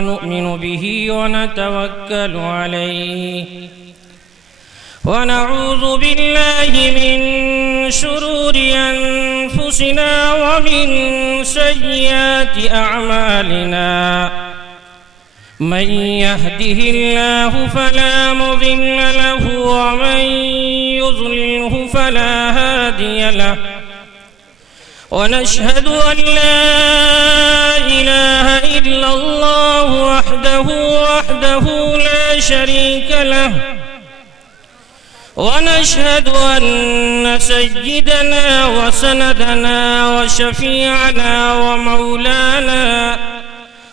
ونؤمن به ونتوكل عليه ونعوذ بالله من شرور أنفسنا ومن سيئات أعمالنا من يهده الله فلا مضل له ومن يضلله فلا هادي له ونشهد أن لا إله إلا الله وحده لا شريك له ونشهد أن سيدنا وسندنا وشفيعنا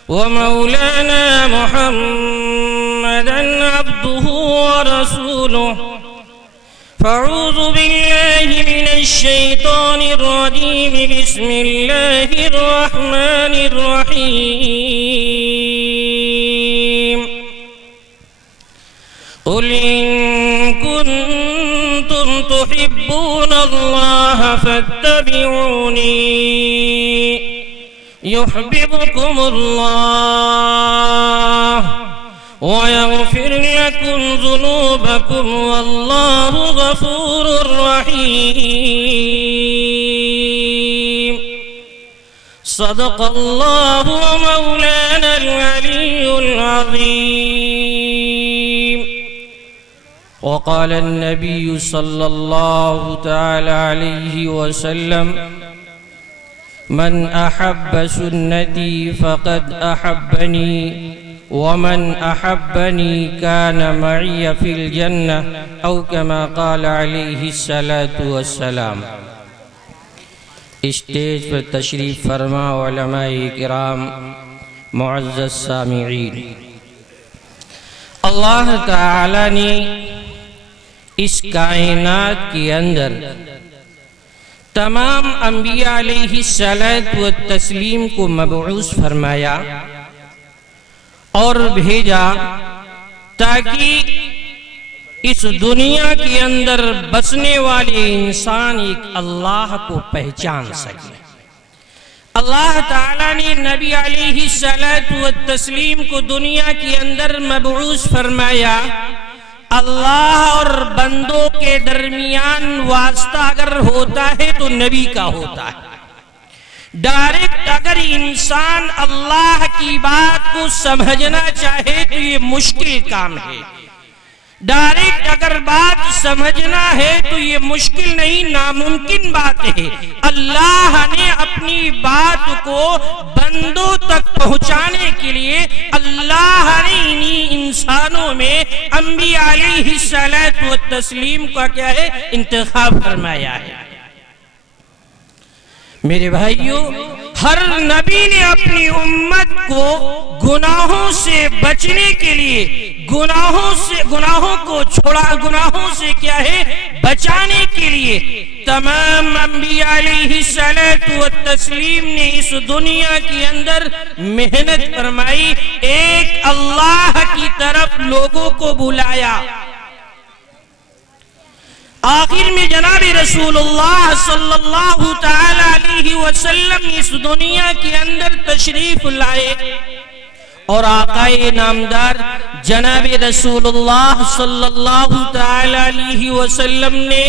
ومولانا محمدا عبده ورسوله فاعوذ بالله من الشيطان الرجيم بسم الله الرحمن الرحيم قل إن كنتم تحبون الله فاتبعوني يحببكم الله ويغفر لكم ذنوبكم والله غفور رحيم صدق الله مولانا العلي العظيم وقال النبي صلى الله تعالى عليه وسلم من أحب سنتي فقد أحبني ومن أحبني كان معي في الجنة أو كما قال عليه الصلاة والسلام. اسٹیج پر تشریف فرما علماء کرام، معزز سامعین، اللہ تعالی نے اس کائنات کے اندر تمام انبیاء علیہ السلام کو مبعوث فرمایا اور بھیجا تاکہ اس دنیا کے اندر بسنے والے انسان ایک اللہ کو پہچان سکے. اللہ تعالیٰ نے نبی علیہ السلام کو دنیا کے اندر مبعوث فرمایا. اللہ اور بندوں کے درمیان واسطہ اگر ہوتا ہے تو نبی کا ہوتا ہے. ڈائریکٹ اگر انسان اللہ کی بات کو سمجھنا چاہے تو یہ مشکل کام ہے. ڈائریکٹ اگر بات سمجھنا ہے تو یہ مشکل نہیں، ناممکن بات ہے. اللہ نے اپنی بات کو بندوں تک پہنچانے کے لیے اللہ نے انہی انسانوں میں انبیاء علیہ السلام کا کیا ہے انتخاب فرمایا ہے. میرے بھائیوں، ہر نبی نے اپنی امت کو گناہوں سے بچنے کے لیے گناہوں سے کیا ہے بچانے کے لیے تمام انبیاء علیہ السلام نے اس دنیا کے اندر محنت فرمائی، ایک اللہ کی طرف لوگوں کو بلایا. آخر میں جناب رسول اللہ صلی اللہ تعالی علیہ وسلم اس دنیا کے اندر تشریف لائے اور آقا نامدار جناب رسول اللہ صلی اللہ تعالی علیہ وسلم نے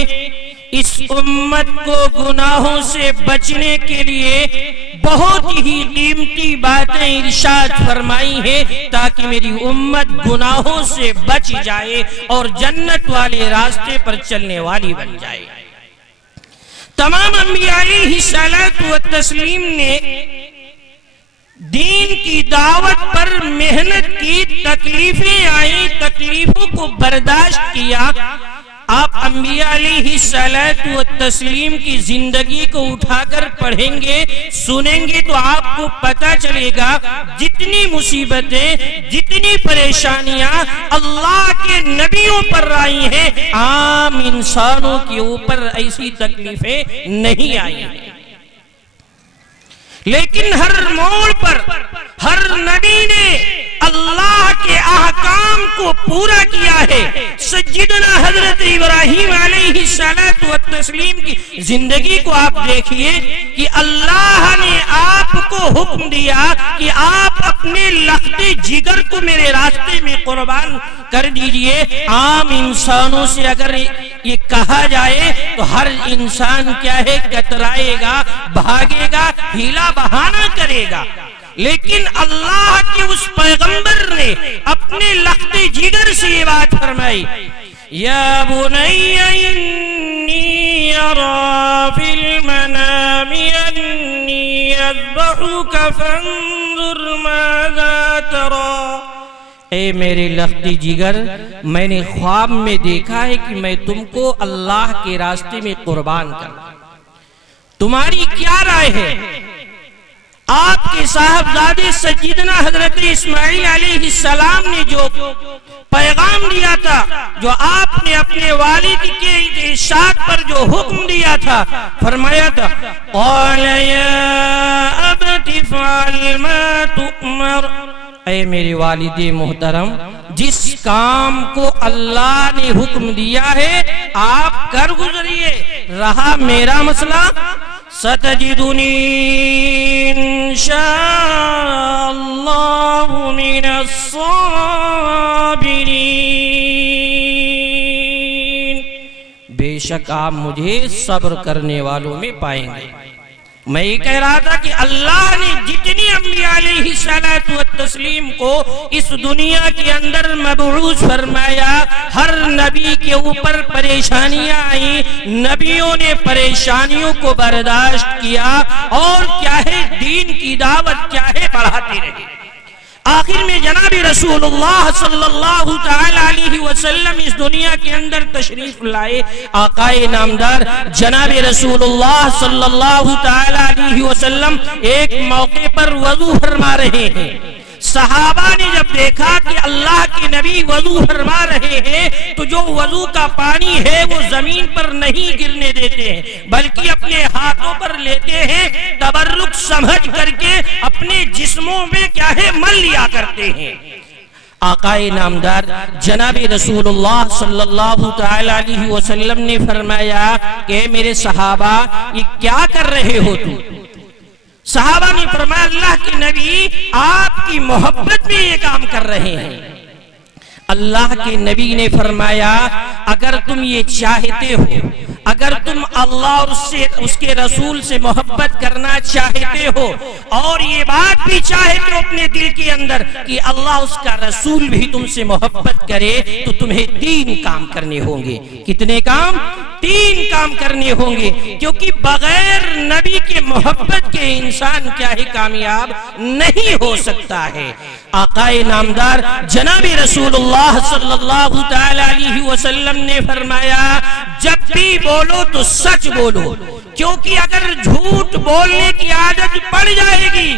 اس امت کو گناہوں سے بچنے کے لیے بہت ہی قیمتی باتیں ارشاد فرمائی ہیں تاکہ میری امت گناہوں سے بچ جائے اور جنت والے راستے پر چلنے والی بن جائے. تمام انبیاء علیہ السلام نے دین کی دعوت پر محنت کی، تکلیفیں آئیں، تکلیفوں کو برداشت کیا. آپ انبیاء علیہ السلام کی زندگی کو اٹھا کر پڑھیں گے، سنیں گے تو آپ کو پتہ چلے گا جتنی مصیبتیں، جتنی پریشانیاں اللہ کے نبیوں پر آئی ہیں، عام انسانوں کے اوپر ایسی تکلیفیں نہیں آئی ہیں. لیکن ہر موڑ پر ہر نبی نے اللہ کے احکام کو پورا کیا ہے. سیدنا حضرت ابراہیم علیہ السلام کی زندگی کو آپ دیکھیے کہ اللہ نے آپ کو حکم دیا کہ آپ اپنے لخت جگر کو میرے راستے میں قربان کر دیجئے۔ عام انسانوں سے اگر یہ کہا جائے تو ہر انسان کیا ہے، کترائے گا، بھاگے گا، ہیلا بہانہ کرے گا، لیکن اللہ کے اس پیغمبر نے اپنے لخت جگر سے یہ بات فرمائی، یا بنی انی ارا فی المنام انی اذبحک فانظر ماذا ترى۔ اے میرے لختی جگر، میں نے خواب میں دیکھا ہے کہ میں تم کو اللہ کے راستے میں قربان کروں، تمہاری کیا رائے ہے؟ آپ کے صاحبزادے سیدنا حضرت اسماعیل علیہ السلام نے جو پیغام دیا تھا، جو آپ نے اپنے والد کے ارشاد پر جو حکم دیا تھا، فرمایا تھا قال یا ابت افعل ما تؤمر، اے میرے والد محترم، جس کام کو اللہ نے حکم دیا ہے آپ کر گزریے، رہا میرا مسئلہ ستجدنی انشاء اللہ من الصابرین، بے شک آپ مجھے صبر کرنے والوں میں پائیں گے۔ میں یہ کہہ رہا تھا کہ اللہ نے جتنی انبیاء علیہ السلام کو اس دنیا کے اندر مبعوث فرمایا، ہر نبی کے اوپر پریشانیاں آئیں، نبیوں نے پریشانیوں کو برداشت کیا اور کیا ہے، دین کی دعوت کیا ہے، بڑھاتے رہے۔ آخر میں جناب رسول اللہ صلی اللہ تعالی علیہ وسلم اس دنیا کے اندر تشریف لائے۔ آقائے نامدار جناب رسول اللہ صلی اللہ تعالی علیہ وسلم ایک موقع پر وضو فرما رہے ہیں۔ صحابہ نے جب دیکھا کہ اللہ کے نبی وضو فرما رہے ہیں تو جو وضو کا پانی ہے وہ زمین پر نہیں گرنے دیتے ہیں، بلکہ اپنے ہاتھوں پر لیتے ہیں، تبرک سمجھ کر کے اپنے جسموں میں کیا ہے، مل لیا کرتے ہیں۔ آقائے نامدار جناب رسول اللہ صلی اللہ تعالی علیہ وسلم نے فرمایا کہ میرے صحابہ یہ کیا کر رہے ہو تم؟ صحابہ نے فرمایا اللہ کے نبی آپ کی محبت میں یہ کام کر رہے ہیں۔ اللہ کے نبی نے فرمایا اگر تم یہ چاہتے ہو، اگر تم اللہ اور اس کے رسول سے محبت کرنا چاہتے ہو اور یہ بات بھی چاہتے ہو اپنے دل کے اندر کہ اللہ اس کا رسول بھی تم سے محبت کرے، تو تمہیں 3 کام کرنے ہوں گے۔ کتنے کام؟ 3 کام کرنے ہوں گے، کیونکہ بغیر نبی کے محبت کے انسان کیا ہے، کامیاب نہیں ہو سکتا ہے۔ آقائے نامدار جناب رسول اللہ صلی اللہ تعالی علیہ وسلم نے فرمایا جب بھی بولو تو سچ بولو، کیونکہ اگر جھوٹ بولنے کی عادت پڑ جائے گی،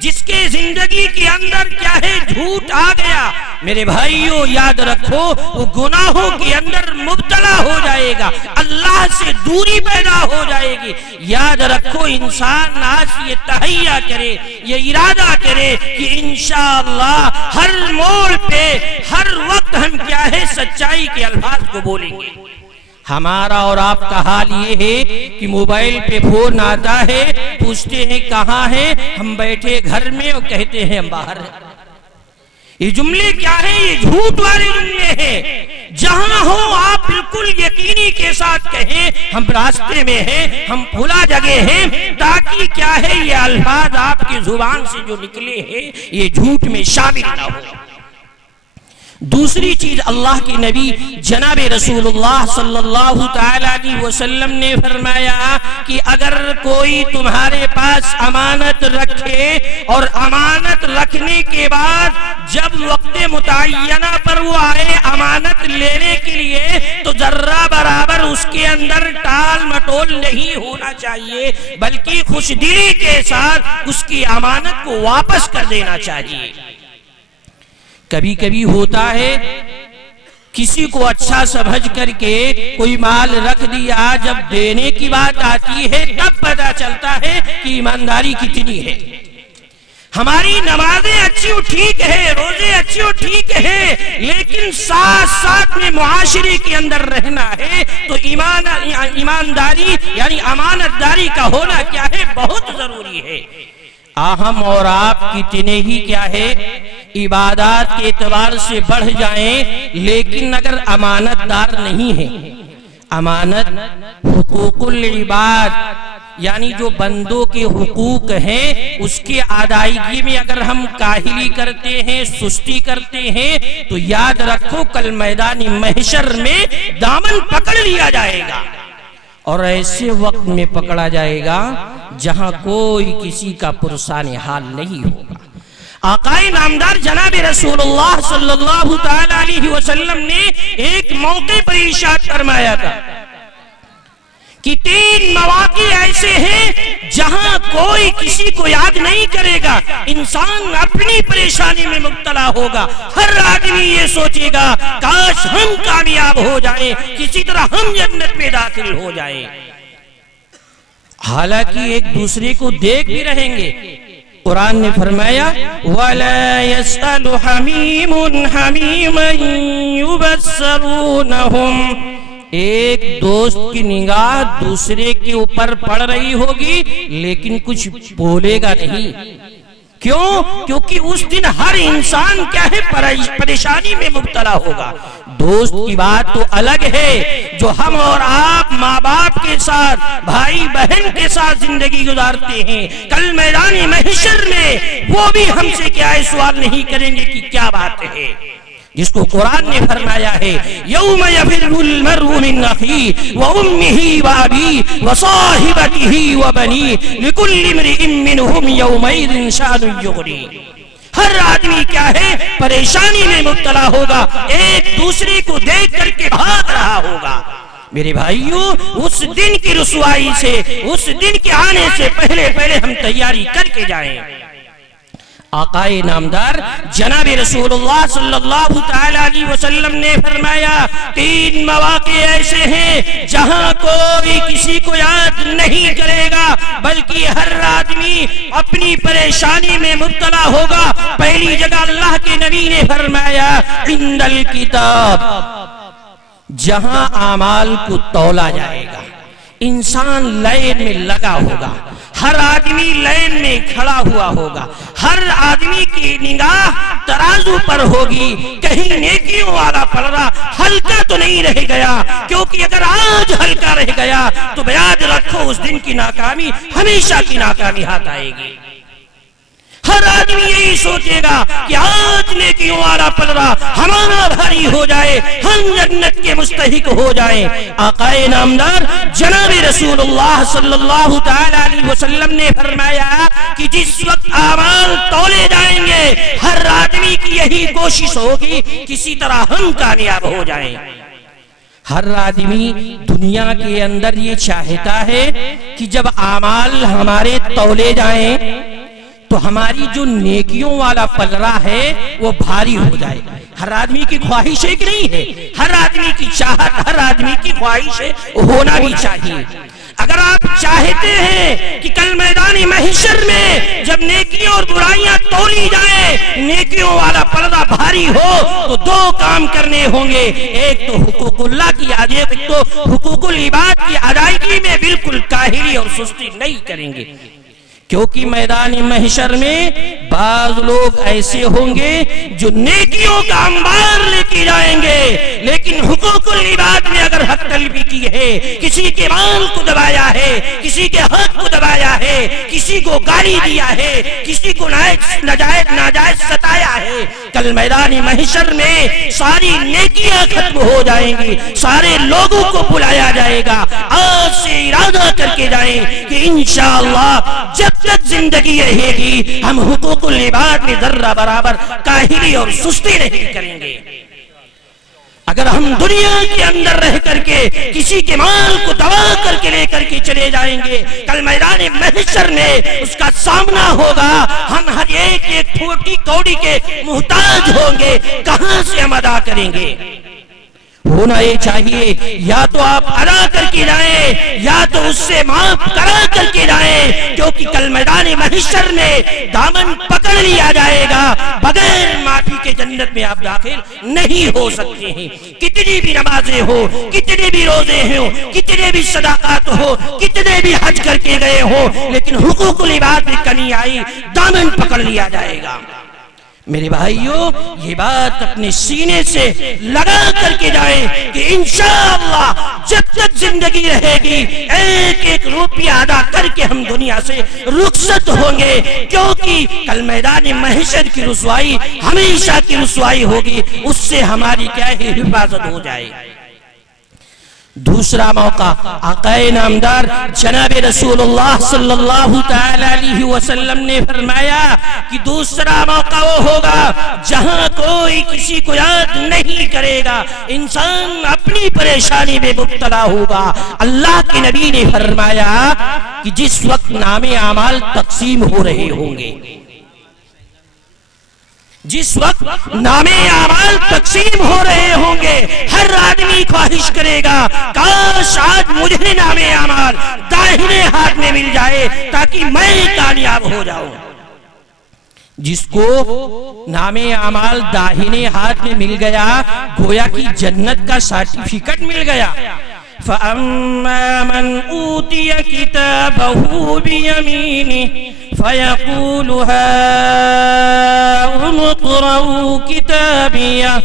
جس کے زندگی کے اندر کیا ہے، جھوٹ آ گیا، میرے بھائیوں یاد رکھو وہ گناہوں کے اندر مبتلا ہو جائے گا، اللہ سے دوری پیدا ہو جائے گی۔ یاد رکھو انسان آج یہ تہیہ کرے، یہ ارادہ کرے کہ انشاءاللہ ہر موڑ پہ ہر وقت ہم کیا ہے، سچائی کے الفاظ کو بولیں گے۔ ہمارا اور آپ کا حال یہ ہے کہ موبائل پہ فون آتا ہے، پوچھتے ہیں کہاں ہیں، ہم بیٹھے گھر میں، اور کہتے ہیں ہم باہر ہیں۔ یہ جملے کیا ہیں؟ یہ جھوٹ والے جملے ہیں۔ جہاں ہو آپ بالکل یقینی کے ساتھ کہیں ہم راستے میں ہیں، ہم کھلا جگہ ہیں، تاکہ کیا ہے یہ الفاظ آپ کی زبان سے جو نکلے ہیں یہ جھوٹ میں شامل نہ ہو۔ دوسری چیز اللہ کے نبی جناب رسول اللہ صلی اللہ تعالی علیہ وسلم نے فرمایا کہ اگر کوئی تمہارے پاس امانت رکھے اور امانت رکھنے کے بعد جب وقت متعینہ پر وہ آئے امانت لینے کے لیے تو ذرہ برابر اس کے اندر ٹال مٹول نہیں ہونا چاہیے، بلکہ خوش دلی کے ساتھ اس کی امانت کو واپس کر دینا چاہیے۔ کبھی کبھی ہوتا ہے کسی کو اچھا سمجھ کر کے کوئی مال رکھ دیا، جب دینے کی بات آتی ہے تب پتہ چلتا ہے کہ ایمانداری کتنی ہے۔ ہماری نمازیں اچھی و ٹھیک ہے، روزے اچھی و ٹھیک ہے، لیکن ساتھ ساتھ میں معاشرے کے اندر رہنا ہے تو ایمانداری یعنی امانت داری کا ہونا کیا ہے، بہت ضروری ہے۔ ہم اور آپ کتنے ہی کیا ہے عبادات کے اعتبار سے بڑھ جائیں، لیکن اگر امانت دار نہیں ہے، امانت حقوق العباد یعنی جو بندوں کے حقوق ہیں اس کے ادائیگی میں اگر ہم کاہلی کرتے ہیں، سستی کرتے ہیں، تو یاد رکھو کل میدان محشر میں دامن پکڑ لیا جائے گا، اور ایسے وقت میں پکڑا جائے گا جہاں کوئی کسی کا پرسان حال نہیں ہوگا۔ آقائے نامدار جناب رسول اللہ صلی اللہ تعالی علیہ وسلم نے ایک موقع پر ارشاد فرمایا تھا کہ 3 مواقع ایسے ہیں جہاں کوئی کسی کو یاد نہیں کرے گا، انسان اپنی پریشانی میں مبتلا ہوگا، ہر آدمی یہ سوچے گا کاش ہم کامیاب ہو جائیں، کسی طرح ہم جنت میں داخل ہو جائیں، حالانکہ ایک دوسرے کو دیکھ بھی رہیں گے۔ قرآن نے فرمایا وَلَا يَسْأَلُ حَمِيمٌ حَمِيمًا يُبَصَّرُونَهُمْ، ایک دوست کی نگاہ دوسرے کے اوپر پڑ رہی ہوگی لیکن کچھ بولے گا نہیں، کیوں؟ کیونکہ اس دن ہر انسان کیا ہے پریشانی میں مبتلا ہوگا۔ دوست کی بات تو الگ ہے، جو ہم اور آپ ماں باپ کے ساتھ، بھائی بہن کے ساتھ زندگی گزارتے ہیں، کل میدان محشر میں وہ بھی ہم سے کیا ہے سوال نہیں کریں گے کہ کیا بات ہے، جس کو قرآن نے فرمایا ہے یوم یفر المرء من اخیہ وامہ وابیہ وصاحبتہ وبنیہ لکل امرئ منہم یومئذ شأن یغنیہ، ہر آدمی کیا ہے پریشانی میں مبتلا ہوگا، ایک دوسرے کو دیکھ کر کے بھاگ رہا ہوگا۔ میرے بھائیوں، اس دن کی رسوائی سے، اس دن کے آنے سے پہلے ہم تیاری کر کے جائیں۔ آقائے نامدار جناب رسول اللہ صلی اللہ تعالی علیہ وسلم نے فرمایا 3 مواقع ایسے ہیں جہاں کوئی کسی کو یاد نہیں کرے گا، بلکہ ہر آدمی اپنی پریشانی میں مبتلا ہوگا۔ پہلی جگہ اللہ کے نبی نے فرمایا عند الکتاب، جہاں اعمال کو تولا جائے گا، انسان لائن میں لگا ہوگا، ہر آدمی لائن میں کھڑا ہوا ہوگا، ہر آدمی کی نگاہ ترازو پر ہوگی، کہیں نیکیوں والا پلڑا ہلکا تو نہیں رہ گیا، کیونکہ اگر آج ہلکا رہ گیا تو یاد رکھو اس دن کی ناکامی ہمیشہ کی ناکامی ہاتھ آئے گی۔ ہر آدمی یہی سوچے گا کہ آج نیکیوں والا پلڑا ہمارا بھاری ہو جائے، ہم جنت کے مستحق ہو جائیں۔ آقائے نامدار جناب رسول اللہ صلی اللہ تعالی علیہ وسلم نے فرمایا کہ جس وقت اعمال تولے جائیں گے ہر آدمی کی یہی کوشش ہوگی کسی طرح ہم کامیاب ہو جائیں۔ ہر آدمی دنیا کے اندر یہ چاہتا ہے کہ جب اعمال ہمارے تولے جائیں تو ہماری جو نیکیوں والا پلڑا ہے وہ بھاری ہو جائے۔ ہر آدمی کی خواہش ہے کہ نہیں ہے؟ ہر آدمی کی چاہت، ہر آدمی کی خواہش ہے، ہونا بھی چاہیے۔ اگر آپ چاہتے ہیں کہ کل میدان محشر میں جب نیکیاں اور برائیاں تولی جائیں، نیکیوں والا پلڑا بھاری ہو، تو 2 کام کرنے ہوں گے، ایک تو حقوق اللہ کی ادائیگی، ایک تو حقوق العباد کی ادائیگی میں بالکل کاہلی اور سستی نہیں کریں گے، کیونکہ میدان محشر میں بعض لوگ ایسے ہوں گے جو نیکیوں کا انبار لے کے جائیں گے، لیکن حقوق العباد میں اگر حق طلبی کی ہے، کسی کے مال کو دبایا ہے، کسی کے حق کو دبایا ہے، کسی کو گالی دیا ہے، کسی کو ناجائز ستایا ہے، کل میدان محشر میں ساری نیکیاں ختم ہو جائیں گی، سارے لوگوں کو بلایا جائے گا۔ آج سے ارادہ کر کے جائیں کہ انشاءاللہ جب تک زندگی رہے گی ہم حقوق العباد میں ذرہ برابر کاہلی اور سستی نہیں کریں گے۔ اگر ہم دنیا کے اندر رہ کر کے کسی کے مال کو دبا کر کے لے کر کے چلے جائیں گے، کل میدان محشر میں اس کا سامنا ہوگا، ہم ہر ایک پھوٹی کوڑی کے محتاج ہوں گے، کہاں سے ہم ادا کریں گے؟ ہونا یہ چاہیے یا تو آپ ادا کر کے جائیں یا تو اس سے معاف کرا کر کے جائیں، کیونکہ کل میدان محشر میں دامن پکڑ لیا جائے گا، بغیر معافی معافی کے جنت میں آپ داخل نہیں ہو سکتے ہیں. کتنی بھی نمازیں ہو، کتنے بھی روزے ہوں، کتنے بھی صدقات ہو، کتنے بھی حج کر کے گئے ہو، لیکن حقوق العباد میں کمی آئی دامن پکڑ لیا جائے گا. میرے بھائیوں، یہ بات اپنے سینے سے لگا کر کے جائیں کہ انشاءاللہ جب تک زندگی رہے گی ایک ایک روپیہ ادا کر کے ہم دنیا سے رخصت ہوں گے، کیونکہ کل میدان محشر کی رسوائی ہمیشہ کی رسوائی ہوگی، اس سے ہماری کیا ہے حفاظت ہو جائے. دوسرا موقع آقا نامدار جناب رسول اللہ صلی اللہ تعالی علیہ وسلم نے فرمایا کہ دوسرا موقع وہ ہوگا جہاں کوئی کسی کو یاد نہیں کرے گا، انسان اپنی پریشانی میں مبتلا ہوگا. اللہ کے نبی نے فرمایا کہ جس وقت نام اعمال تقسیم ہو رہے ہوں گے، جس وقت نام اعمال تقسیم ہو رہے ہوں گے، ہر آدمی خواہش کرے گا کاش آج مجھے نام اعمال داہنے ہاتھ میں مل جائے تاکہ میں کامیاب ہو جاؤں. جس کو نام اعمال داہنے ہاتھ میں مل گیا گویا کی جنت کا سرٹیفکیٹ مل گیا. فَأَمَّا مَنْ أُوتِيَ كِتَابَهُ بِيَمِينِهِ فَيَقُولُ هَاؤُمُ اقْرَءُوا كِتَابِيَهْ.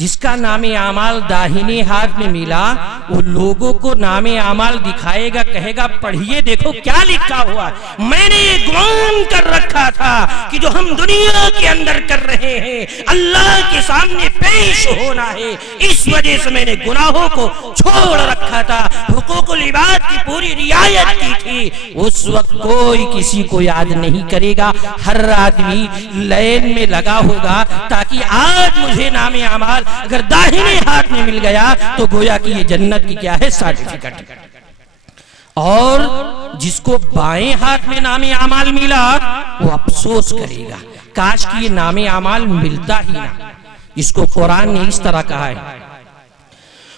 جس کا نام اعمال داہنے ہاتھ میں ملا وہ لوگوں کو نام اعمال دکھائے گا، کہے گا پڑھیے دیکھو کیا لکھا ہوا ہے. میں نے یہ گمان کر رکھا تھا کہ جو ہم دنیا کے اندر کر رہے ہیں اللہ کے سامنے پیش ہونا ہے، اس وجہ سے میں نے گناہوں کو چھوڑ رکھا تھا، حقوق العباد کی پوری رعایت کی تھی. اس وقت کوئی کسی کو یاد نہیں کرے گا، ہر آدمی لائن میں لگا ہوگا تاکہ آج مجھے نام اعمال اگر داہنے ہاتھ میں مل گیا تو گویا کہ یہ جنت کی کیا ہے سرٹیفکیٹ. اور جس کو بائیں ہاتھ میں نام اعمال ملا وہ افسوس کرے گا کاش کہ یہ نام اعمال ملتا ہی نہ. جس کو قرآن نے اس طرح کہا ہے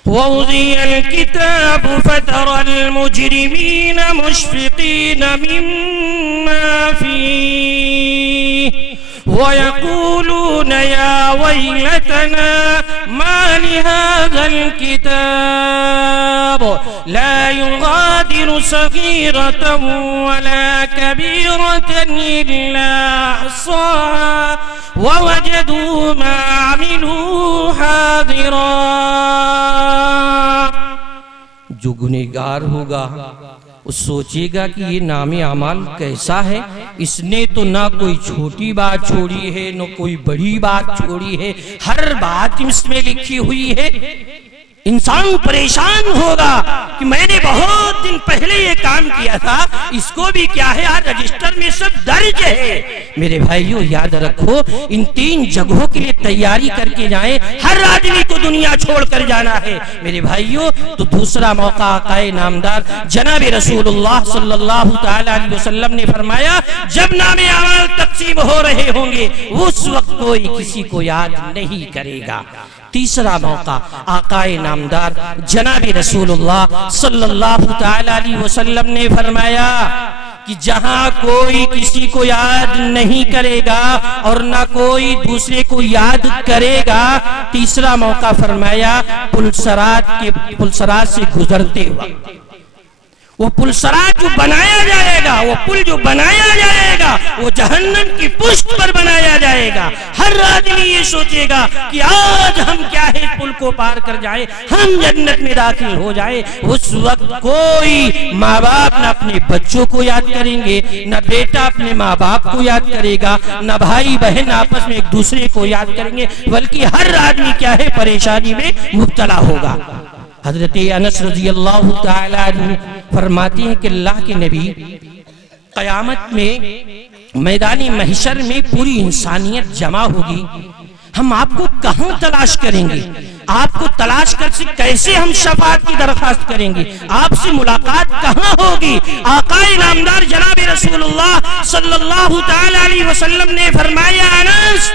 وَوُضِعَ الْكِتَابُ فَتَرَى الْمُجْرِمِينَ مُشْفِقِينَ مِمَّا فِيهِ وَيَقُولُونَ يَا وَيْلَتَنَا مَا لِهَذَا الْكِتَابِ لَا يُغَادِرُ صَغِيرَةً وَلَا كَبِيرَةً إِلَّا أَحْصَاهَا وَوَجَدُوا مَا عَمِلُوا حَاضِرًا. جو گنہگار ہوگا وہ سوچے گا کہ یہ نام اعمال کیسا ہے، اس نے تو نہ کوئی چھوٹی بات چھوڑی ہے نہ کوئی بڑی بات چھوڑی ہے، ہر بات اس میں لکھی ہوئی ہے. انسان پریشان ہوگا کہ میں نے بہت دن پہلے یہ کام کیا تھا، اس کو بھی کیا ہے آج رجسٹر میں سب درج ہے. میرے بھائیوں یاد رکھو ان تین جگہوں کے لیے تیاری کر کے جائیں، ہر آدمی کو دنیا چھوڑ کر جانا ہے. میرے بھائیوں تو دوسرا موقع آقا نامدار جناب رسول اللہ صلی اللہ تعالی علیہ وسلم نے فرمایا جب نام اعمال تقسیم ہو رہے ہوں گے اس وقت کوئی کسی کو یاد نہیں کرے گا. تیسرا موقع آقا نامدار جناب رسول اللہ صلی اللہ تعالی علیہ وسلم نے فرمایا کہ جہاں کوئی کسی کو یاد نہیں کرے گا اور نہ کوئی دوسرے کو یاد کرے گا، تیسرا موقع فرمایا پلسرات سے گزرتے وقت وہ پلسرات جو بنایا جائے گا، وہ پل جو بنایا جائے گا وہ جہنم کی پشت پر بنایا جائے گا. ہر آدمی یہ سوچے گا کہ آج ہم کیا ہے پل کو پار کر جائیں، ہم جنت میں داخل ہو جائیں. اس وقت کوئی ماں باپ نہ اپنے بچوں کو یاد کریں گے، نہ بیٹا اپنے ماں باپ کو یاد کرے گا، نہ بھائی بہن آپس میں ایک دوسرے کو یاد کریں گے، بلکہ ہر آدمی کیا ہے پریشانی میں مبتلا ہوگا. حضرت انس رضی اللہ تعالی عنہ فرماتے ہیں کہ اللہ کے نبی قیامت میں میدان محشر میں پوری انسانیت جمع ہوگی، ہم آپ کو کہاں تلاش کریں گے؟ آپ کو تلاش کر سے کیسے ہم شفاعت کی درخواست کریں گے؟ آپ سے ملاقات کہاں ہوگی؟ آقا نامدار جناب رسول اللہ صلی اللہ تعالی علیہ وسلم نے فرمایا انس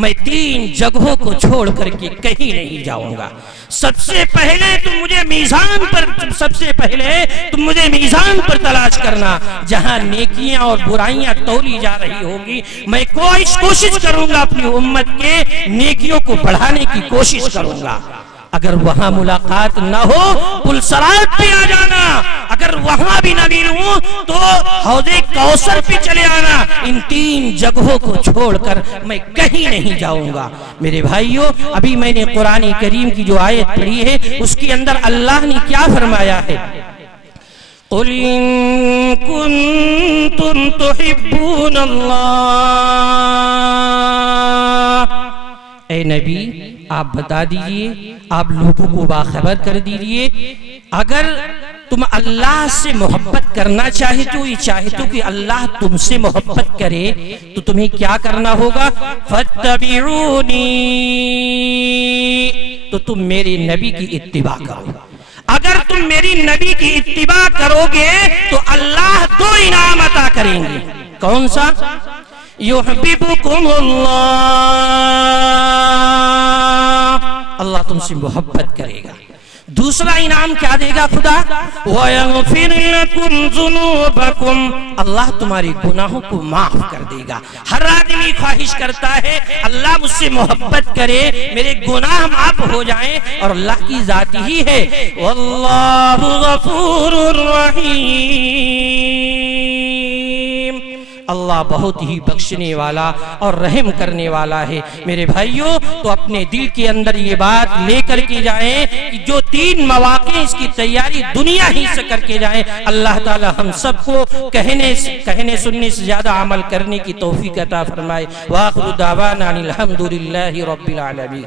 میں 3 جگہوں کو چھوڑ کر کے کہیں نہیں جاؤں گا۔ سب سے پہلے تم مجھے میزان پر تلاش کرنا، جہاں نیکیاں اور برائیاں تولی جا رہی ہوں گی، میں کوشش کروں گا اپنی امت کے نیکیوں کو بڑھانے کی کوشش کروں گا۔ اگر وہاں ملاقات نہ ہو پل صراط پہ آ جانا، اگر وہاں بھی نہ ملوں تو حوض کوثر پہ چلے آنا۔ ان 3 جگہوں کو چھوڑ کر میں کہیں نہیں جاؤں گا۔ میرے بھائیوں، ابھی میں نے قرآن کریم کی جو آیت پڑھی ہے اس کے اندر اللہ نے کیا فرمایا ہے؟ قُلْ إِن كُنتُمْ تُحِبُّونَ اللَّهَ، اے نبی آپ بتا دیجئے، آپ لوگوں کو باخبر کر دیجئے، اگر تم اللہ سے محبت کرنا چاہتے ہو، یہ چاہتے ہو کہ اللہ تم سے محبت کرے، تو تمہیں کیا کرنا ہوگا؟ فَاتَّبِعُونِي، تو تم میرے نبی کی اتباع کرو۔ اگر تم میری نبی کی اتباع کرو گے تو اللہ 2 انعام عطا کریں گے۔ کون سا؟ یحببکم اللہ، اللہ تم سے محبت کرے گا۔ دوسرا انعام کیا دے گا خدا؟ وَيَغْفِرْ لَكُمْ ذُنُوبَكُمْ، اللہ تمہارے گناہوں کو معاف کر دے گا۔ ہر آدمی خواہش کرتا ہے اللہ مجھ سے محبت کرے، میرے گناہ معاف ہو جائیں، اور اللہ کی ذات ہی ہے وَاللَّهُ غَفُورٌ رَحِيمٌ، اللہ بہت ہی بخشنے والا اور رحم کرنے والا ہے۔ میرے بھائیوں، تو اپنے دل کے اندر یہ بات لے کر کے جائیں کہ جو 3 مواقع اس کی تیاری دنیا ہی سے کر کے جائیں۔ اللہ تعالی ہم سب کو کہنے سننے سے زیادہ عمل کرنے کی توفیق عطا فرمائے۔ وآخر دعوانا الحمدللہ رب العالمین۔